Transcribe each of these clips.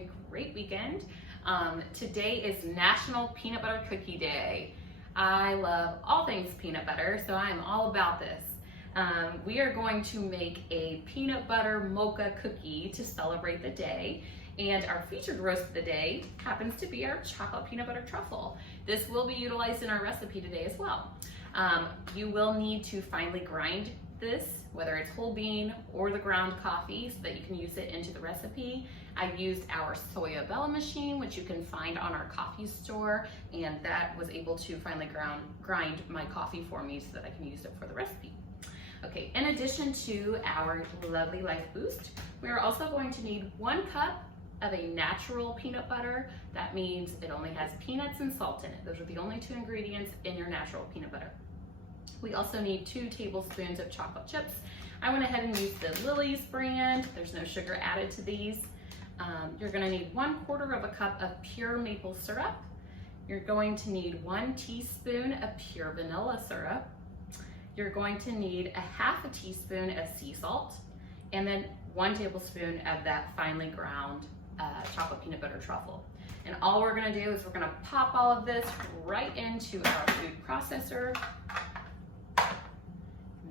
a great weekend. Today is National Peanut Butter Cookie Day. I love all things peanut butter, so I am all about this. We are going to make a peanut butter mocha cookie to celebrate the day. And our featured roast of the day happens to be our chocolate peanut butter truffle. This will be utilized in our recipe today as well. You will need to finely grind this, whether it's whole bean or the ground coffee, so that you can use it into the recipe. I used our Soya Bella machine, which you can find on our coffee store, and that was able to finally grind my coffee for me so that I can use it for the recipe. Okay, in addition to our lovely LifeBoost, we are also going to need 1 cup of a natural peanut butter. That means it only has peanuts and salt in it. Those are the only 2 ingredients in your natural peanut butter. We also need 2 tablespoons of chocolate chips. I went ahead and used the Lily's brand. There's no sugar added to these. You're gonna need 1/4 of a cup of pure maple syrup. You're going to need 1 teaspoon of pure vanilla syrup. You're going to need 1/2 teaspoon of sea salt, and then 1 tablespoon of that finely ground chocolate peanut butter truffle. And all we're gonna do is we're gonna pop all of this right into our food processor.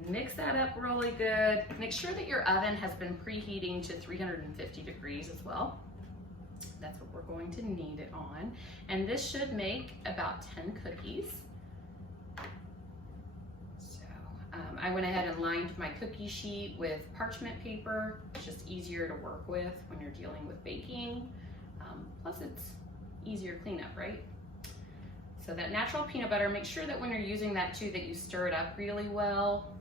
Mix that up really good. Make sure that your oven has been preheating to 350 degrees as well. That's what we're going to need it on. And this should make about 10 cookies. So I went ahead and lined my cookie sheet with parchment paper. It's just easier to work with when you're dealing with baking. Plus it's easier cleanup, right? So that natural peanut butter, make sure that when you're using that too, that you stir it up really well.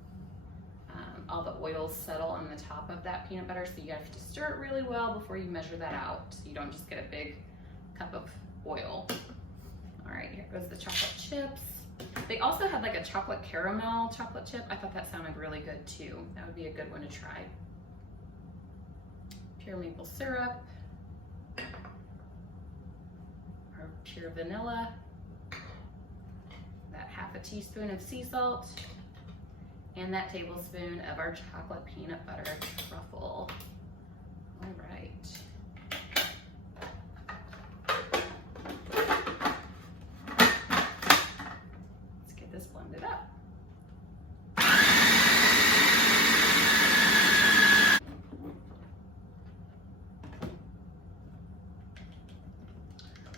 All the oils settle on the top of that peanut butter, so you have to stir it really well before you measure that out, so you don't just get a big cup of oil. All right, here goes the chocolate chips. They also had like a chocolate caramel chocolate chip. I thought that sounded really good too. That would be a good one to try. Pure maple syrup, our pure vanilla, that 1/2 teaspoon of sea salt, and that tablespoon of our chocolate peanut butter truffle. All right. Let's get this blended up.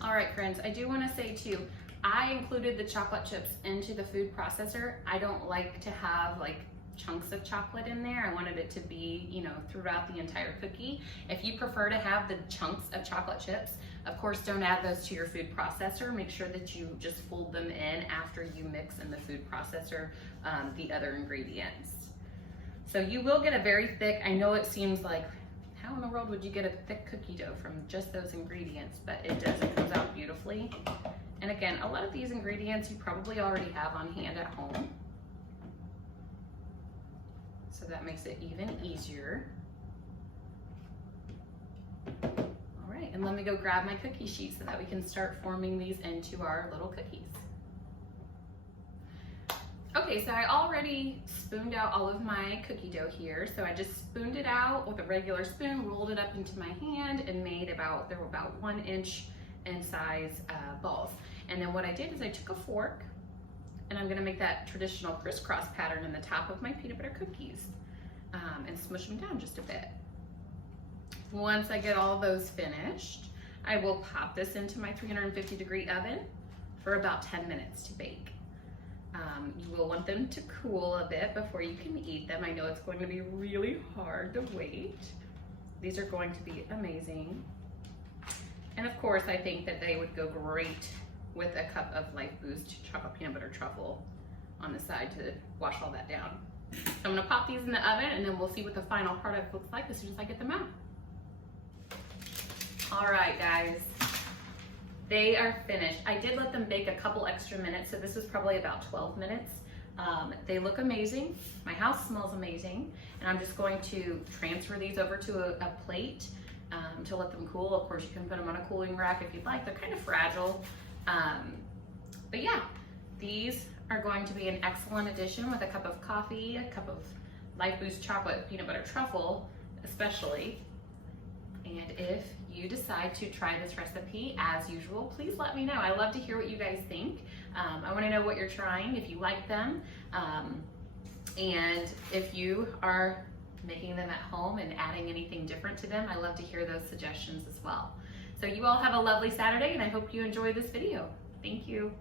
All right, friends, I do want to say too, I included the chocolate chips into the food processor. I don't like to have like chunks of chocolate in there. I wanted it to be, you know, throughout the entire cookie. If you prefer to have the chunks of chocolate chips, of course, don't add those to your food processor. Make sure that you just fold them in after you mix in the food processor the other ingredients. So you will get a very thick, I know it seems like, how in the world would you get a thick cookie dough from just those ingredients? But it does, it comes out beautifully. And again, a lot of these ingredients you probably already have on hand at home. So that makes it even easier. All right, and let me go grab my cookie sheet so that we can start forming these into our little cookies. Okay, so I already spooned out all of my cookie dough here. So I just spooned it out with a regular spoon, rolled it up into my hand, and made there were about 1 inch in size balls. And then what I did is I took a fork, and I'm gonna make that traditional crisscross pattern in the top of my peanut butter cookies and smush them down just a bit. Once I get all those finished, I will pop this into my 350 degree oven for about 10 minutes to bake. You will want them to cool a bit before you can eat them. I know it's going to be really hard to wait. These are going to be amazing. And of course, I think that they would go great with a cup of LifeBoost chocolate peanut butter truffle on the side to wash all that down. So I'm gonna pop these in the oven, and then we'll see what the final product looks like as soon as I get them out. All right, guys, they are finished. I did let them bake a couple extra minutes, so this was probably about 12 minutes. They look amazing. My house smells amazing, and I'm just going to transfer these over to a plate to let them cool. Of course, you can put them on a cooling rack if you'd like. They're kind of fragile. But yeah, these are going to be an excellent addition with a cup of coffee, a cup of LifeBoost chocolate peanut butter truffle, especially. And if you decide to try this recipe, as usual, please let me know. I love to hear what you guys think. I want to know what you're trying, if you like them, and if you are making them at home and adding anything different to them. I love to hear those suggestions as well. So you all have a lovely Saturday, and I hope you enjoy this video. Thank you.